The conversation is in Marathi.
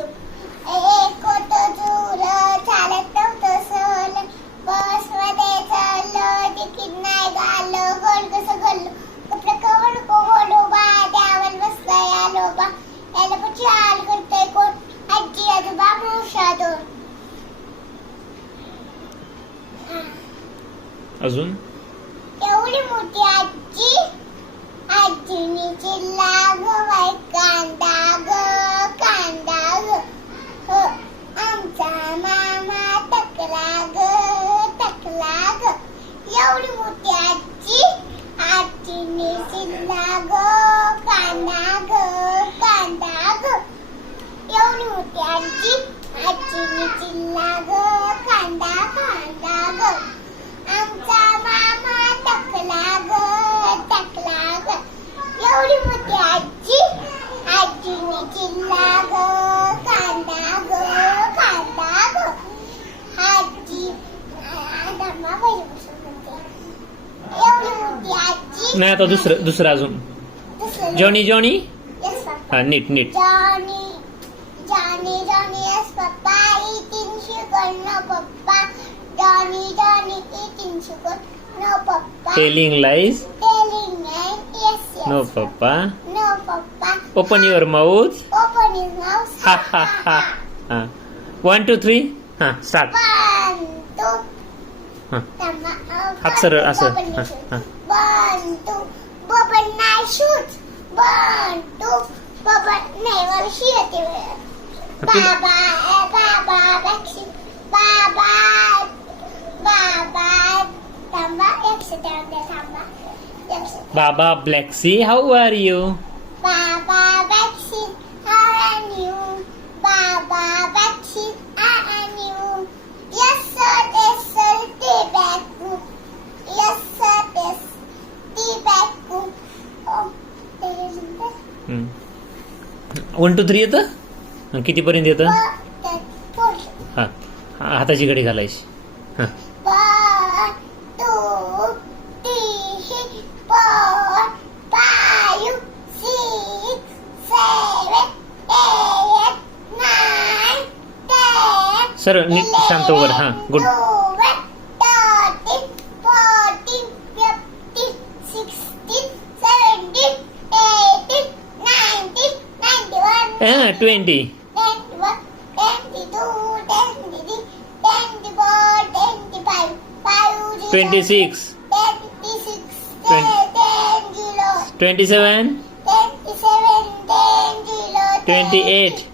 एक होतं दूर चालत नव्हतं सहल बस मध्ये चढलं तिकीट नाही गालं गोल कसं गल्लो कपडे कवड कोडोबा द्यावल बसलाय आलोबा याला पण चाल करतोय कोण आजी आजोबा मावशा दोन अजून एवढी मोठी आजी आजीने चिल्ला ग बाई कांदा ग आमचा मामा टकला ग एवढी मोठी आजी आजीने चिल्ला ग कांदा ग एवढी मोठी आजी आजीने चिल्ला ग कांदा ग आमचा मामा टकला ग एवढी मोठी आजी आजीने चिल्ला ग कांदा ग आजी धर्मा पाहिजे एवढी मोठी आजी नाही आता दुसरं अजून जॉनी हा नीट जॉनी यस पप्पा eating sugar no पप्पा Johnny eating sugar no papa telling lies yes no papa no papa open your mouth open his mouth हा हा हा 1 2 3 हा स्टार्ट 1 2 हा तमा हात सरळ असं हा 1 2 बबन नाही शूट 1 2 बबन नाही वर्षी येते बाबा बॅक्सी बाबा थांबा एक सेकंद थांबा बाबा black sheep how are you बाबा बॅक्सी how are you बाबा black sheep how are you yes sir tea bag yes sir tea bag oh there is that 1 2 3 येतं किती पर्यंत येतं हा हाताची घडी घालायची हा 1 2 3 4 5 6 7 8 9 10 सरळ नीट शांत वर हा गुड 20 26 27 28